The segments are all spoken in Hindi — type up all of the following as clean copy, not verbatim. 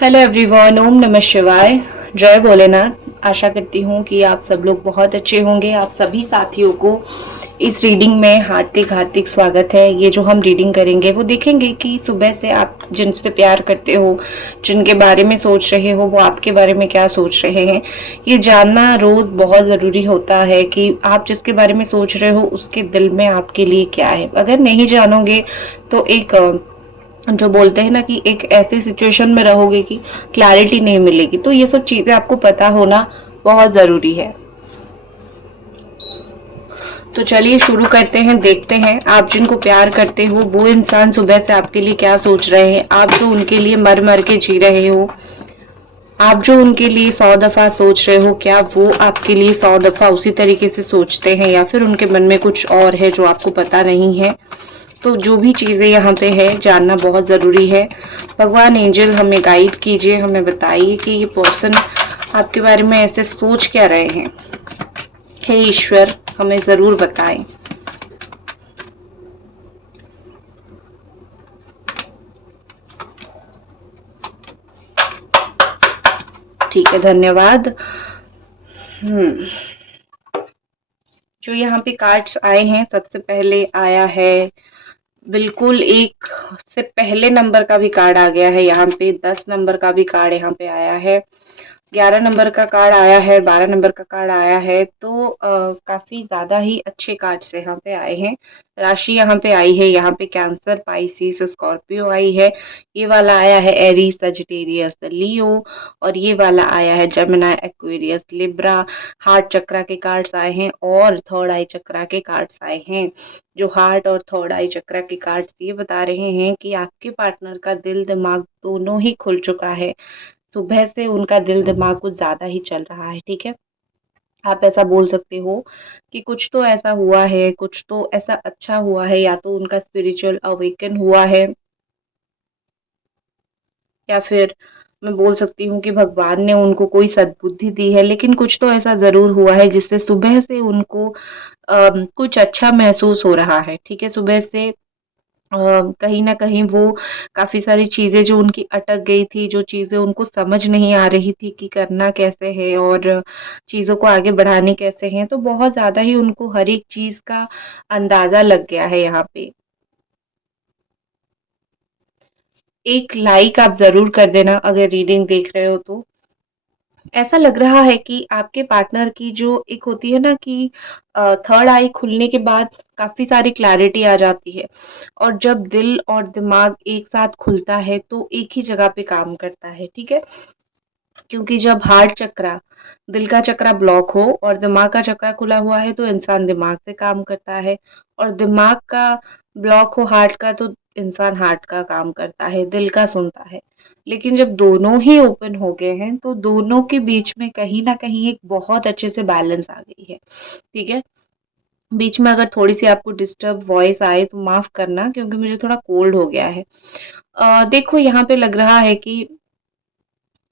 हेलो एवरीवन, ओम नमः शिवाय। जय भोलेनाथ। आशा करती हूँ कि आप सब लोग बहुत अच्छे होंगे। आप सभी साथियों को इस रीडिंग में हार्दिक हार्दिक स्वागत है। ये जो हम रीडिंग करेंगे वो देखेंगे कि सुबह से आप जिनसे प्यार करते हो, जिनके बारे में सोच रहे हो, वो आपके बारे में क्या सोच रहे हैं। ये जानना रोज बहुत ज़रूरी होता है कि आप जिसके बारे में सोच रहे हो उसके दिल में आपके लिए क्या है। अगर नहीं जानोगे तो एक जो बोलते हैं ना कि एक ऐसी सिचुएशन में रहोगे कि क्लैरिटी नहीं मिलेगी। तो ये सब चीजें आपको पता होना बहुत जरूरी है। तो चलिए शुरू करते हैं। देखते हैं आप जिनको प्यार करते हो वो इंसान सुबह से आपके लिए क्या सोच रहे हैं। आप जो उनके लिए मर मर के जी रहे हो, आप जो उनके लिए 100 दफा सोच रहे हो, क्या वो आपके लिए 100 दफा उसी तरीके से सोचते हैं या फिर उनके मन में कुछ और है जो आपको पता नहीं है। तो जो भी चीज़ें यहाँ पे है जानना बहुत ज़रूरी है। भगवान एंजल हमें गाइड कीजिए, हमें बताइए कि ये पर्सन आपके बारे में ऐसे सोच क्या रहे हैं। हे ईश्वर, हमें ज़रूर बताएं। ठीक है, धन्यवाद। जो यहाँ पे कार्ड्स आए हैं, सबसे पहले आया है बिल्कुल एक से पहले नंबर का भी कार्ड आ गया है। यहाँ पे 10 नंबर का भी कार्ड यहाँ पे आया है, 11 नंबर का कार्ड आया है, 12 नंबर का कार्ड आया है। तो काफी ज्यादा ही अच्छे कार्ड्स यहाँ पे आए हैं। राशि यहाँ पे आई है, यहाँ पे कैंसर, पाइसिस, स्कॉर्पियो आई है। ये वाला आया है एरीज, सजिटेरियस, लियो। और ये वाला आया है जमिनी, एक्वेरियस, लिब्रा। हार्ट चक्रा के कार्ड्स आए हैं और थर्ड आई चक्रा के कार्ड्स आए हैं। जो हार्ट और थर्ड आई चक्रा के कार्ड्स ये बता रहे हैं कि आपके पार्टनर का दिल दिमाग दोनों ही खुल चुका है। सुबह से उनका दिल दिमाग कुछ ज़्यादा ही चल रहा है, ठीक है? आप ऐसा बोल सकते हो कि कुछ तो ऐसा हुआ है, कुछ तो ऐसा अच्छा हुआ है, या तो उनका स्पिरिचुअल अवेकन हुआ है, या फिर मैं बोल सकती हूँ कि भगवान ने उनको कोई सद्बुद्धि दी है। लेकिन कुछ तो ऐसा ज़रूर हुआ है जिससे सुबह से उनको कुछ अच्छा महसूस हो रहा है, ठीक है? सुबह से कहीं न कहीं वो काफ़ी सारी चीज़ें जो उनकी अटक गई थी, जो चीज़ें उनको समझ नहीं आ रही थी कि करना कैसे है और चीज़ों को आगे बढ़ाने कैसे हैं, तो बहुत ज़्यादा ही उनको हर एक चीज़ का अंदाज़ा लग गया है यहाँ पे। एक लाइक आप ज़रूर कर देना अगर रीडिंग देख रहे हो तो। ऐसा लग रहा है कि आपके पार्टनर की जो एक होती है ना कि थर्ड आई खुलने के बाद काफ़ी सारी क्लैरिटी आ जाती है। और जब दिल और दिमाग एक साथ खुलता है तो एक ही जगह पे काम करता है, ठीक है? क्योंकि जब हार्ट चक्रा, दिल का चक्रा ब्लॉक हो और दिमाग का चक्रा खुला हुआ है तो इंसान दिमाग से काम करता है। और दिमाग का ब्लॉक हो हार्ट का तो इंसान हार्ट का काम करता है, दिल का सुनता है। लेकिन जब दोनों ही ओपन हो गए हैं तो दोनों के बीच में कहीं न कहीं एक बहुत अच्छे से बैलेंस आ गई है, ठीक है? बीच में अगर थोड़ी-सी आपको डिस्टर्ब वॉइस आए तो माफ़ करना, क्योंकि मुझे थोड़ा कोल्ड हो गया है। देखो यहाँ पे लग रहा है कि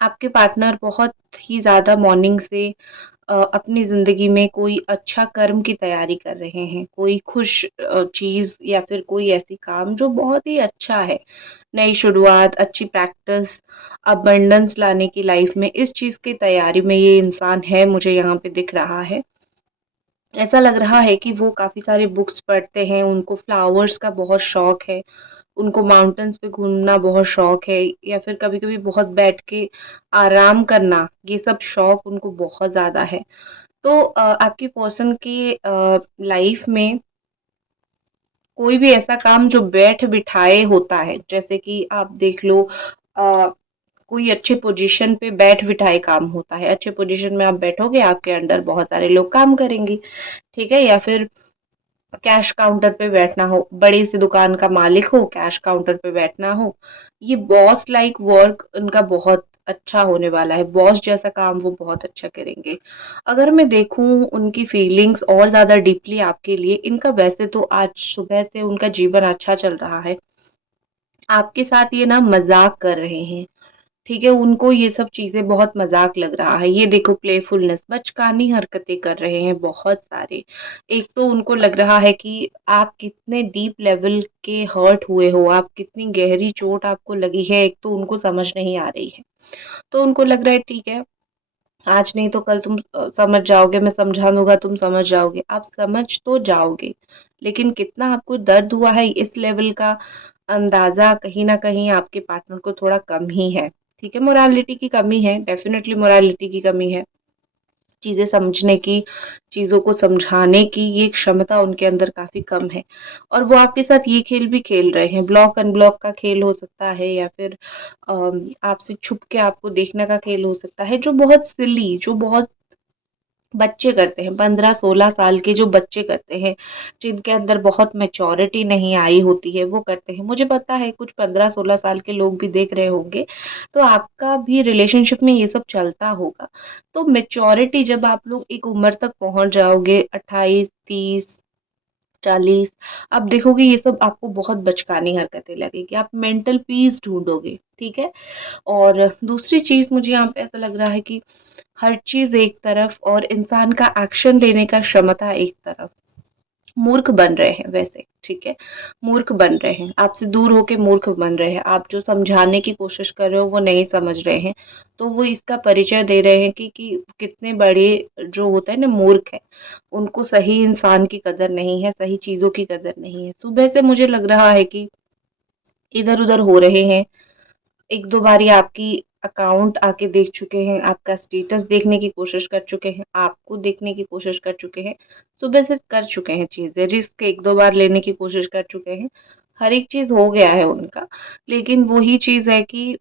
आपके पार्टनर बहुत ही ज़्यादा मॉर्निंग से अपनी ज़िंदगी में कोई अच्छा कर्म की तैयारी कर रहे हैं, कोई खुश चीज़ या फिर कोई ऐसी काम जो बहुत ही अच्छा है। नई शुरुआत, अच्छी प्रैक्टिस, अबंडेंस लाने की लाइफ में, इस चीज़ की तैयारी में ये इंसान है, मुझे यहाँ पे दिख रहा है। ऐसा लग रहा है कि वो काफ़ी सारी बुक्स पढ़ते हैं, उनको फ्लावर्स का बहुत शौक है, उनको माउंटेन्स पे घूमना बहुत शौक है, या फिर कभी-कभी बहुत बैठ के आराम करना, ये सब शौक उनको बहुत ज़्यादा है। तो आपकी पर्सन की लाइफ में कोई भी ऐसा काम जो बैठ-बिठाए होता है, जैसे कि आप देख लो अ, कोई अच्छे पोजीशन पे बैठ-बिठाए काम होता है। अच्छे पोजीशन में आप बैठोगे, आपके अंडर बहुत सारे लोग काम करेंगे, ठीक है? या फिर कैश काउंटर पे बैठना हो, बड़ी सी दुकान का मालिक हो, कैश काउंटर पे बैठना हो, ये बॉस लाइक वर्क उनका बहुत अच्छा होने वाला है। बॉस जैसा काम वो बहुत अच्छा करेंगे। अगर मैं देखूँ उनकी फीलिंग्स और ज़्यादा डीपली आपके लिए, इनका वैसे तो आज सुबह से उनका जीवन अच्छा चल रहा है। आपके साथ ये ना मज़ाक कर रहे हैं। ठीक है, उनको ये सब चीज़ें बहुत मज़ाक लग रहा है। ये देखो प्लेफुलनेस, बचकानी हरकतें कर रहे हैं बहुत सारे। एक तो उनको लग रहा है कि आप कितने डीप लेवल के हर्ट हुए हो, आप कितनी गहरी चोट आपको लगी है, एक तो उनको समझ नहीं आ रही है। तो उनको लग रहा है ठीक है, आज नहीं तो कल तुम समझ जाओगे, मैं समझा दूँगा तुम समझ जाओगे। आप समझ तो जाओगे, लेकिन कितना आपको दर्द हुआ है इस लेवल का अंदाज़ा कहीं न कहीं आपके पार्टनर को थोड़ा कम ही है। ठीक है, मोरालिटी की कमी है, डेफ़िनेटली मोरालिटी की कमी है। चीज़ें समझने की, चीज़ों को समझाने की ये क्षमता उनके अंदर काफ़ी कम है। और वो आपके साथ ये खेल भी खेल रहे हैं, ब्लॉक अनब्लॉक का खेल हो सकता है या फिर आपसे छुप के आपको देखने का खेल हो सकता है, जो बहुत सिली, जो बहुत बच्चे करते हैं, 15-16 साल के जो बच्चे करते हैं, जिनके अंदर बहुत मैच्योरिटी नहीं आई होती है, वो करते हैं। मुझे पता है कुछ 15-16 साल के लोग भी देख रहे होंगे, तो आपका भी रिलेशनशिप में ये सब चलता होगा। तो मैच्योरिटी जब आप लोग एक उम्र तक पहुँच जाओगे 28, 30, 40, आप देखोगे ये सब आपको बहुत बचकानी हरकतें लगेगी, आप मेंटल पीस ढूँढोगे, ठीक है? और दूसरी चीज़ मुझे यहाँ पे ऐसा लग रहा है कि हर चीज़ एक तरफ और इंसान का एक्शन लेने का क्षमता एक तरफ। मूर्ख बन रहे हैं वैसे, ठीक है? मूर्ख बन रहे हैं, आपसे दूर होके मूर्ख बन रहे हैं। आप जो समझाने की कोशिश कर रहे हो वो नहीं समझ रहे हैं। तो वो इसका परिचय दे रहे हैं कि कितने बड़े जो होते हैं ना मूर्ख हैं। उनको सही इंसान की कदर नहीं है, सही चीज़ों की कदर नहीं है। सुबह से मुझे लग रहा है कि इधर-उधर हो रहे हैं। 1-2 बारी आपकी अकाउंट आके देख चुके हैं, आपका स्टेटस देखने की कोशिश कर चुके हैं, आपको देखने की कोशिश कर चुके हैं, सुबह से कर चुके हैं चीज़ें, रिस्क 1-2 बार लेने की कोशिश कर चुके हैं, हर एक चीज़ हो गया है उनका। लेकिन वही चीज़ है कि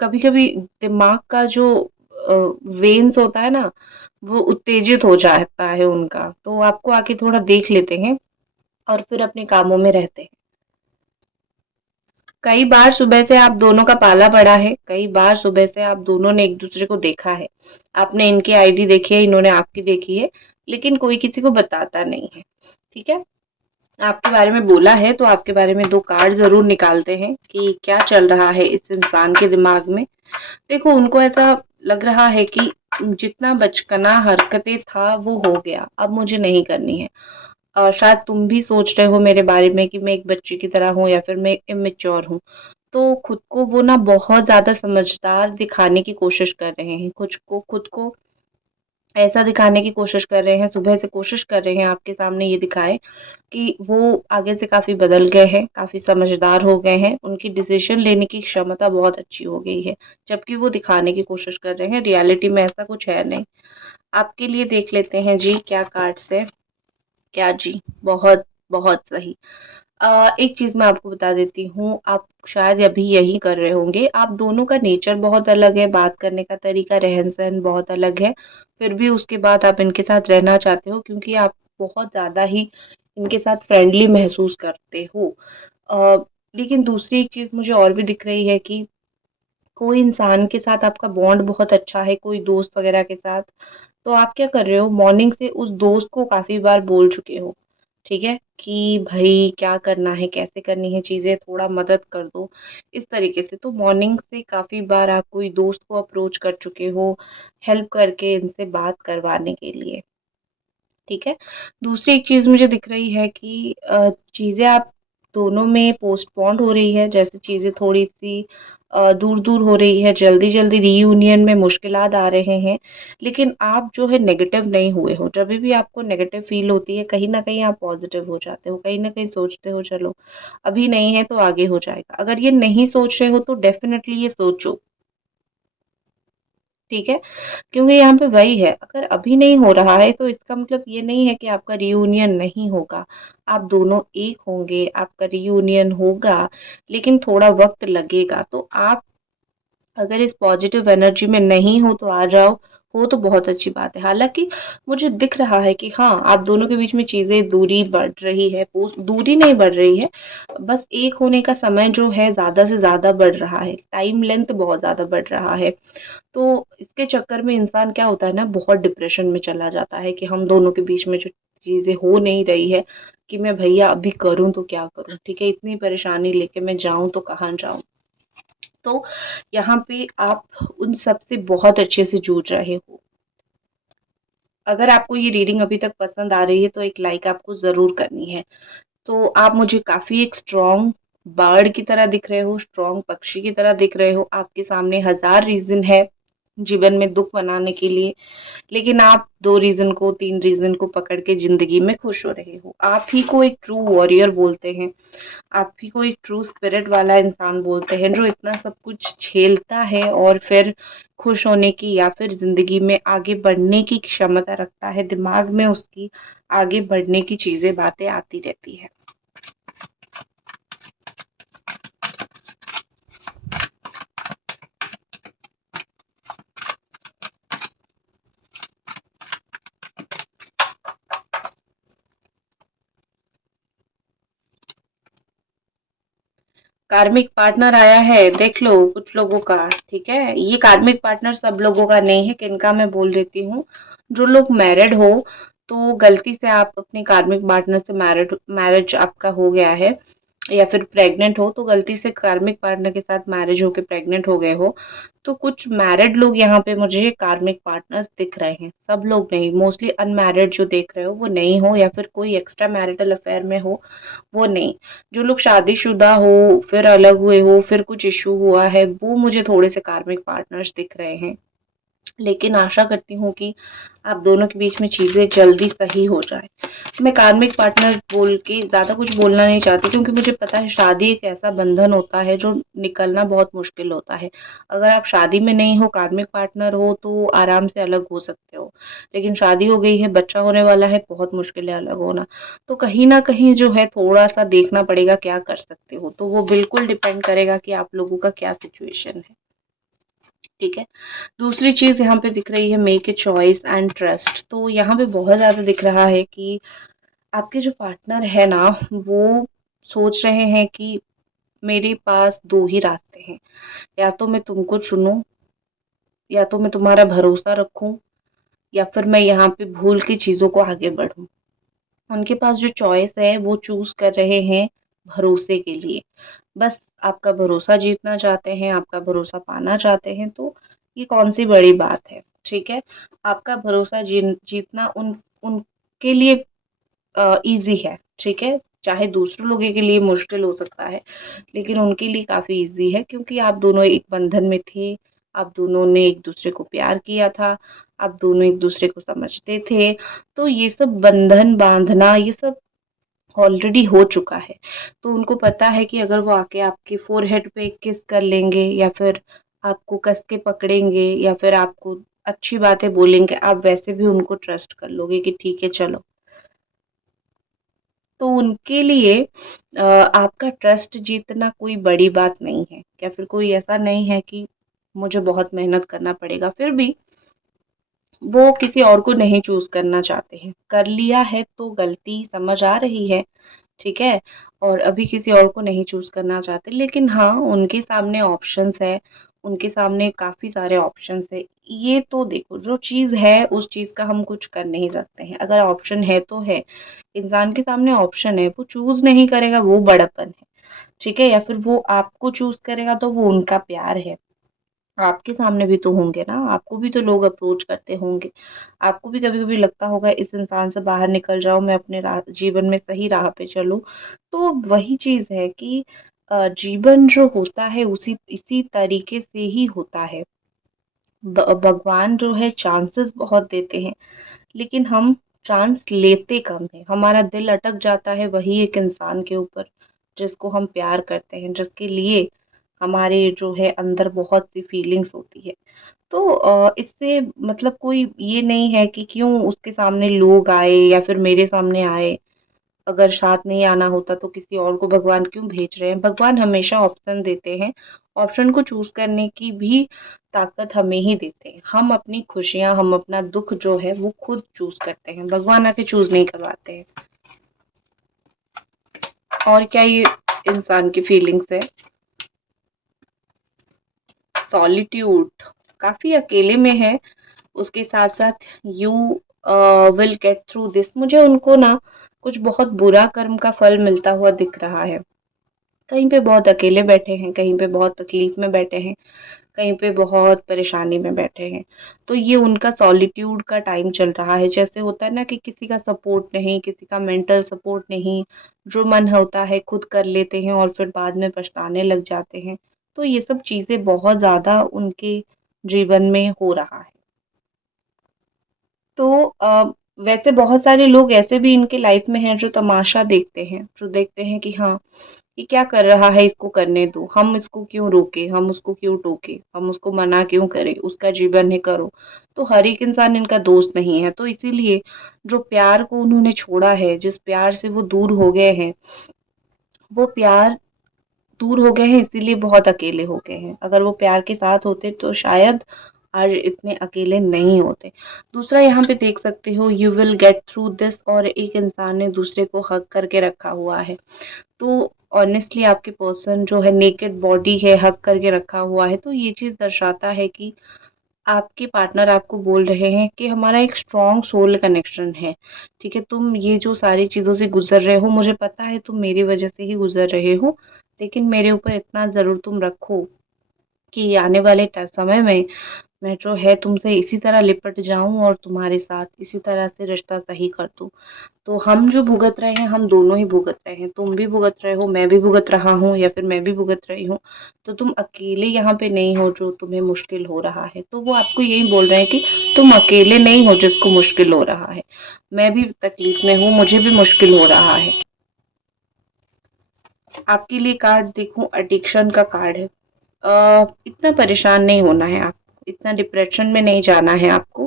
कभी-कभी दिमाग का जो अ, वेन्स होता है ना, वो उत्तेजित हो जाता है उनका, तो आपको आके थोड़ा देख लेते हैं और फिर अपने कामों में रहते हैं। कई बार सुबह से आप दोनों का पाला पड़ा है, कई बार सुबह से आप दोनों ने एक-दूसरे को देखा है। आपने इनकी आईडी देखी है, इन्होंने आपकी देखी है, लेकिन कोई किसी को बताता नहीं है, ठीक है? आपके बारे में बोला है तो आपके बारे में 2 कार्ड ज़रूर निकालते हैं कि क्या चल रहा है इस इंसान के दिमाग में। देखो उनको ऐसा लग रहा है कि जितना बचकाना हरकतें था वो हो गया, अब मुझे नहीं करनी है। शायद तुम भी सोच रहे हो मेरे बारे में कि मैं एक बच्चे की तरह हूँ या फिर मैं इमैच्योर हूँ। तो खुद को वो ना बहुत ज़्यादा समझदार दिखाने की कोशिश कर रहे हैं। खुद को ऐसा दिखाने की कोशिश कर रहे हैं, सुबह से कोशिश कर रहे हैं आपके सामने ये दिखाएँ कि वो आगे से काफ़ी बदल गए हैं, काफ़ी समझदार हो गए हैं, उनकी डिसीज़न लेने की क्षमता बहुत अच्छी हो गई है। जबकि वो दिखाने की कोशिश कर रहे हैं, रियलिटी में ऐसा कुछ है नहीं। आपके लिए देख लेते हैं जी क्या कार्ड्स है। क्या जी, बहुत, बहुत सही। एक चीज़ मैं आपको बता देती हूँ, आप शायद अभी यही कर रहे होंगे, आप दोनों का नेचर बहुत अलग है, बात करने का तरीका, रहन-सहन बहुत अलग है, फिर भी उसके बाद आप इनके साथ रहना चाहते हो क्योंकि आप बहुत ज़्यादा ही इनके साथ फ्रेंडली महसूस करते हो। अ, लेकिन दूसरी एक चीज़ मुझे और भी दिख रही है कि कोई इंसान के साथ आपका बॉन्ड बहुत अच्छा है, कोई दोस्त वगैरह के साथ, तो आप क्या कर रहे हो मॉर्निंग से उस दोस्त को काफ़ी बार बोल चुके हो, ठीक है? कि भई क्या करना है, कैसे करनी है चीज़ें, थोड़ा मदद कर दो, इस तरीके से। तो मॉर्निंग से काफ़ी बार आप कोई दोस्त को अप्रोच कर चुके हो, हेल्प करके इनसे बात करवाने के लिए। ठीक है। दूसरी एक चीज़ मुझे दिख रही है कि चीज़ें आप दोनों में पोस्टपोन्ड हो रही है, जैसे चीज़ें थोड़ी-सी दूर-दूर हो रही है, जल्दी-जल्दी रियूनियन में मुश्किलात आ रहे हैं, लेकिन आप जो है नेगेटिव नहीं हुए हो। जभी भी आपको नेगेटिव फ़ील होती है, कहीं न कहीं आप पॉज़िटिव हो जाते हो, कहीं न कहीं सोचते हो चलो, अभी नहीं है तो आगे हो जाएगा। अगर ये नहीं सोच रहे हो तो डेफ़िनिटली ये सोचो, ठीक है? क्योंकि यहाँ पे वही है, अगर अभी नहीं हो रहा है तो इसका मतलब ये नहीं है कि आपका रियूनियन नहीं होगा। आप दोनों एक होंगे, आपका रियूनियन होगा, लेकिन थोड़ा वक़्त लगेगा। तो आप अगर इस पॉजिटिव एनर्जी में नहीं हो तो आ जाओ, हो तो बहुत अच्छी बात है। हालाँकि मुझे दिख रहा है कि हाँ, आप दोनों के बीच में चीज़ें दूरी बढ़ रही है, दूरी नहीं बढ़ रही है, बस एक होने का समय जो है ज़्यादा से ज़्यादा बढ़ रहा है, टाइम लेंथ बहुत ज़्यादा बढ़ रहा है। तो इसके चक्कर में इंसान क्या होता है ना बहुत डिप्रेशन में चला जाता है कि हम दोनों के बीच में जो चीज़ें हो नहीं रही है कि मैं भैया अभी करूँ तो क्या करूँ? ठीक है, इतनी परेशानी लेके मैं जाऊँ तो कहाँ जाऊँ? तो यहाँ पे आप उन सब से बहुत अच्छे से जूझ रहे हो। अगर आपको ये रीडिंग अभी तक पसंद आ रही है तो एक लाइक आपको ज़रूर करनी है। तो आप मुझे काफ़ी एक स्ट्रॉन्ग बर्ड की तरह दिख रहे हो, स्ट्रॉन्ग पक्षी की तरह दिख रहे हो, आपके सामने हज़ार रीज़न है जीवन में दुःख मनाने के लिए, लेकिन आप 2 रीज़न को 3 रीज़न को पकड़ के ज़िंदगी में खुश हो रहे हो। आप ही को एक ट्रू वॉरियर बोलते हैं, आप ही को एक ट्रू स्पिरिट वाला इंसान बोलते हैं, जो इतना सब कुछ झेलता है और फिर खुश होने की या फिर ज़िंदगी में आगे बढ़ने की क्षमता रखता है, दिमाग में उसकी आगे बढ़ने की चीज़ें, बातें आती रहती है। कार्मिक पार्टनर आया है, देख लो कुछ लोगों का, ठीक है? ये कार्मिक पार्टनर सब लोगों का नहीं है, किनका मैं बोल देती हूँ। जो लोग मैरिड हो, तो गलती से आप अपने कार्मिक पार्टनर से मैरिज आपका हो गया है, या फिर प्रेग्नेंट हो, तो गलती से कार्मिक पार्टनर के साथ मैरिज होके प्रेग्नेंट हो गए हो, तो कुछ मैरिड लोग यहाँ पे मुझे कार्मिक पार्टनर्स दिख रहे हैं। सब लोग नहीं, मोस्टली अनमैरिड जो देख रहे हो वो नहीं हो, या फिर कोई एक्स्ट्रा मैरिटल अफेयर में हो, वो नहीं। जो लोग शादीशुदा हो, फिर अलग हुए हो, फिर कुछ इश्यू हुआ है, वो मुझे थोड़े से कार्मिक पार्टनर्स दिख रहे हैं। लेकिन आशा करती हूँ कि आप दोनों के बीच में चीज़ें जल्दी सही हो जाए। मैं कार्मिक पार्टनर बोल के ज़्यादा कुछ बोलना नहीं चाहती, क्योंकि मुझे पता है शादी एक ऐसा बंधन होता है जो निकलना बहुत मुश्किल होता है। अगर आप शादी में नहीं हो, कार्मिक पार्टनर हो, तो आराम से अलग हो सकते हो। लेकिन शादी हो गई है, बच्चा होने वाला है, बहुत मुश्किल है अलग होना। तो कहीं न कहीं जो है थोड़ा-सा देखना पड़ेगा क्या कर सकते हो। तो वो बिल्कुल डिपेंड करेगा कि आप लोगों का क्या सिचुएशन है। ठीक है? दूसरी चीज़ यहाँ पे दिख रही है, make a choice and trust. तो यहाँ पे बहुत ज़्यादा दिख रहा है कि आपके जो पार्टनर है ना, वो सोच रहे हैं कि मेरे पास 2 ही रास्ते हैं, या तो मैं तुमको चुनूँ, या तो मैं तुम्हारा भरोसा रखूँ, या फिर मैं यहाँ पे भूल के चीज़ों को आगे बढ़ूँ। उनके पास जो चॉइस है वो चूज़ कर रहे हैं भरोसे के लिए। बस आपका भरोसा जीतना चाहते हैं, आपका भरोसा पाना चाहते हैं, तो ये कौन-सी बड़ी बात है, ठीक है? आपका भरोसा जीतना उनके लिए ईज़ी है, ठीक है? चाहे दूसरों लोगों के लिए मुश्किल हो सकता है, लेकिन उनके लिए काफ़ी ईज़ी है, क्योंकि आप दोनों एक बंधन में थे, आप दोनों ने एक-दूसरे को प्यार किया था, आप दोनों एक-दूसरे को समझते थे, तो ये सब बंधन बाँधना, ये सब ऑलरेडी हो चुका है। तो उनको पता है कि अगर वो आके आपके फ़ोरहेड पे किस कर लेंगे, या फिर आपको कस के पकड़ेंगे, या फिर आपको अच्छी बातें बोलेंगे, आप वैसे भी उनको ट्रस्ट कर लोगे कि ठीक है चलो। तो उनके लिए आपका ट्रस्ट जीतना कोई बड़ी बात नहीं है, या फिर कोई ऐसा नहीं है कि मुझे बहुत मेहनत करना पड़ेगा। फिर भी वो किसी और को नहीं चूज़ करना चाहते हैं। कर लिया है तो गलती समझ आ रही है, ठीक है? और अभी किसी और को नहीं चूज़ करना चाहते, लेकिन हाँ, उनके सामने ऑप्शंस है, उनके सामने काफ़ी सारे ऑप्शंस है। ये तो देखो, जो चीज़ है उस चीज़ का हम कुछ कर नहीं सकते हैं। अगर ऑप्शन है तो है। इंसान के सामने ऑप्शन है, वो चूज़ नहीं करेगा, वो बड़प्पन है, ठीक है? या फिर वो आपको चूज़ करेगा तो वो उनका प्यार है। आपके सामने भी तो होंगे ना, आपको भी तो लोग अप्रोच करते होंगे। आपको भी कभी-कभी लगता होगा इस इंसान से बाहर निकल जाऊँ, मैं अपने जीवन में सही राह पे चलूँ। तो वही चीज़ है कि जीवन जो होता है उसी इसी तरीके से ही होता है। भगवान जो है चांसेस बहुत देते हैं, लेकिन हम चांस लेते कम हैं। हमारा दिल अटक जाता है वही एक इंसान के ऊपर, जिसको हम प्यार करते हैं, जिसके लिए हमारे जो है अंदर बहुत सी फीलिंग्स होती है। तो इससे मतलब कोई ये नहीं है कि क्यों उसके सामने लोग आए या फिर मेरे सामने आए, अगर साथ नहीं आना होता तो किसी और को भगवान क्यों भेज रहे हैं? भगवान हमेशा ऑप्शन देते हैं, ऑप्शन को चूज़ करने की भी ताकत हमें ही देते हैं। हम अपनी खुशियाँ, हम अपना दुःख जो है वो खुद चूज़ करते हैं, भगवान आके चूज़ नहीं करवाते हैं। और क्या ये इंसान की फीलिंग्स है? सॉलिट्यूड, काफ़ी अकेले में है, उसके साथ-साथ you will get through this. मुझे उनको ना कुछ बहुत बुरा कर्म का फल मिलता हुआ दिख रहा है। कहीं पे बहुत अकेले बैठे हैं, कहीं पे बहुत तकलीफ में बैठे हैं, कहीं पे बहुत परेशानी में बैठे हैं। तो ये उनका सॉलिट्यूड का टाइम चल रहा है। जैसे होता है ना कि किसी का सपोर्ट नहीं, किसी का मेंटल सपोर्ट नहीं, जो मन होता है खुद कर लेते हैं और फिर बाद में पछताने लग जाते हैं। तो ये सब चीज़ें बहुत ज़्यादा उनके जीवन में हो रहा है। तो वैसे बहुत सारे लोग ऐसे भी इनके लाइफ में हैं जो तमाशा देखते हैं, जो देखते हैं कि हाँ, ये क्या कर रहा है, इसको करने दो, हम इसको क्यों रोके, हम उसको क्यों टोके, हम उसको मना क्यों करें, उसका जीवन है करो। तो हर एक इंसान इनका दोस्त नहीं है, तो इसीलिए जो प्यार को उन्होंने छोड़ा है, जिस प्यार से वो दूर हो गए हैं, वो प्यार दूर हो गए हैं इसीलिए बहुत अकेले हो गए हैं। अगर वो प्यार के साथ होते तो शायद आज इतने अकेले नहीं होते। दूसरा यहाँ पे देख सकते हो, you will get through this, और एक इंसान ने दूसरे को हग करके रखा हुआ है। तो ऑनेस्टली आपके पर्सन जो है नेकेड बॉडी है, हग करके रखा हुआ है, तो ये चीज़ दर्शाता है कि आपके पार्टनर आपको बोल रहे हैं कि हमारा एक स्ट्रॉन्ग सोल कनेक्शन है। ठीक है, तुम ये जो सारी चीज़ों से गुजर रहे हो, मुझे पता है तुम मेरी वजह से ही गुजर रहे हो, लेकिन मेरे ऊपर इतना ज़रूर तुम रखो कि आने वाले समय में मैं जो है तुमसे इसी तरह लिपट जाऊं और तुम्हारे साथ इसी तरह से रिश्ता सही कर दूं। तो हम जो भुगत रहे हैं, हम दोनों ही भुगत रहे हैं। तुम भी भुगत रहे हो, मैं भी भुगत रहा हूँ, या फिर मैं भी भुगत रही हूँ। तो तुम अकेले यहाँ पे नहीं हो जो तुम्हें मुश्किल हो रहा है। तो वो आपको यही बोल रहे हैं कि तुम अकेले नहीं हो जिसको मुश्किल हो रहा है। मैं भी तकलीफ में हूँ, मुझे भी मुश्किल हो रहा है। आपके लिए कार्ड देखूं, एडिक्शन का कार्ड है। इतना परेशान नहीं होना है आपको, इतना डिप्रेशन में नहीं जाना है आपको,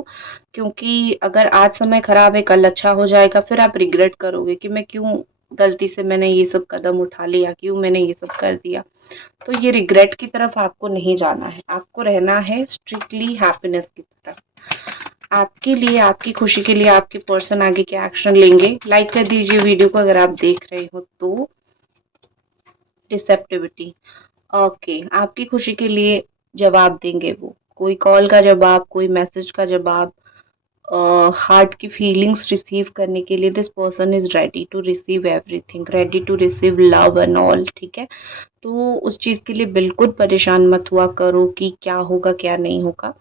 क्योंकि अगर आज समय खराब है, कल अच्छा हो जाएगा, फिर आप रिग्रेट करोगे कि मैं क्यों, गलती से मैंने ये सब कदम उठा लिया, क्यों मैंने ये सब कर दिया। तो ये रिग्रेट की तरफ आपको नहीं जाना है, आपको रहना है स्ट्रिक्टली हैप्पीनेस की तरफ। आपके लिए, आपकी खुशी के लिए आपके पर्सन आगे क्या एक्शन लेंगे, लाइक कर दीजिए वीडियो को अगर आप देख रहे हो तो। रिसेप्टिविटी, ओके, आपकी खुशी के लिए जवाब देंगे वो, कोई कॉल का जवाब, कोई मैसेज का जवाब, हार्ट की फीलिंग्स रिसीव करने के लिए। This person is ready to receive everything, ready to receive love and all. ठीक है, तो उस चीज़ के लिए बिल्कुल परेशान मत हुआ करो कि क्या होगा क्या नहीं होगा।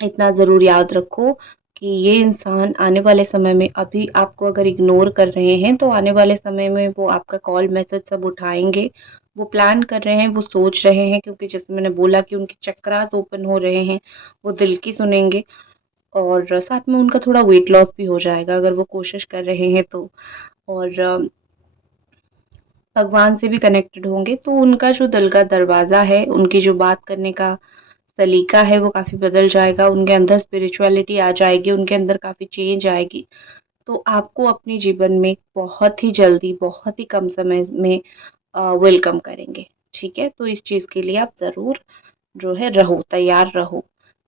इतना ज़रूर याद रखो कि ये इंसान आने वाले समय में, अभी आपको अगर इग्नोर कर रहे हैं तो आने वाले समय में वो आपका कॉल मैसेज सब उठाएंगे। वो प्लान कर रहे हैं, वो सोच रहे हैं, क्योंकि जैसे मैंने बोला कि उनके चक्रास ओपन हो रहे हैं, वो दिल की सुनेंगे। और साथ में उनका थोड़ा वेट लॉस भी हो जाएगा अगर वो कोशिश कर रहे हैं तो। और भगवान से भी कनेक्टेड होंगे, तो उनका जो दिल का दरवाज़ा है, उनकी जो बात करने का सलीका है, वो काफ़ी बदल जाएगा, उनके अंदर स्पिरिचुअलिटी आ जाएगी, उनके अंदर काफ़ी चेंज आएगी। तो आपको अपने जीवन में बहुत ही जल्दी, बहुत ही कम समय में वेलकम करेंगे। ठीक है, तो इस चीज़ के लिए आप ज़रूर जो है रहो, तैयार रहो।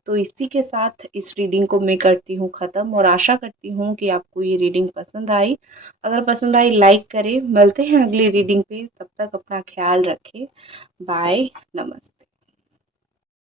तो इसी के साथ इस रीडिंग को मैं करती हूँ ख़त्म, और आशा करती हूँ कि आपको ये रीडिंग पसंद आई। अगर पसंद आई लाइक करें। मिलते हैं अगली रीडिंग पे, तब तक अपना ख्याल रखें। बाय, नमस्ते।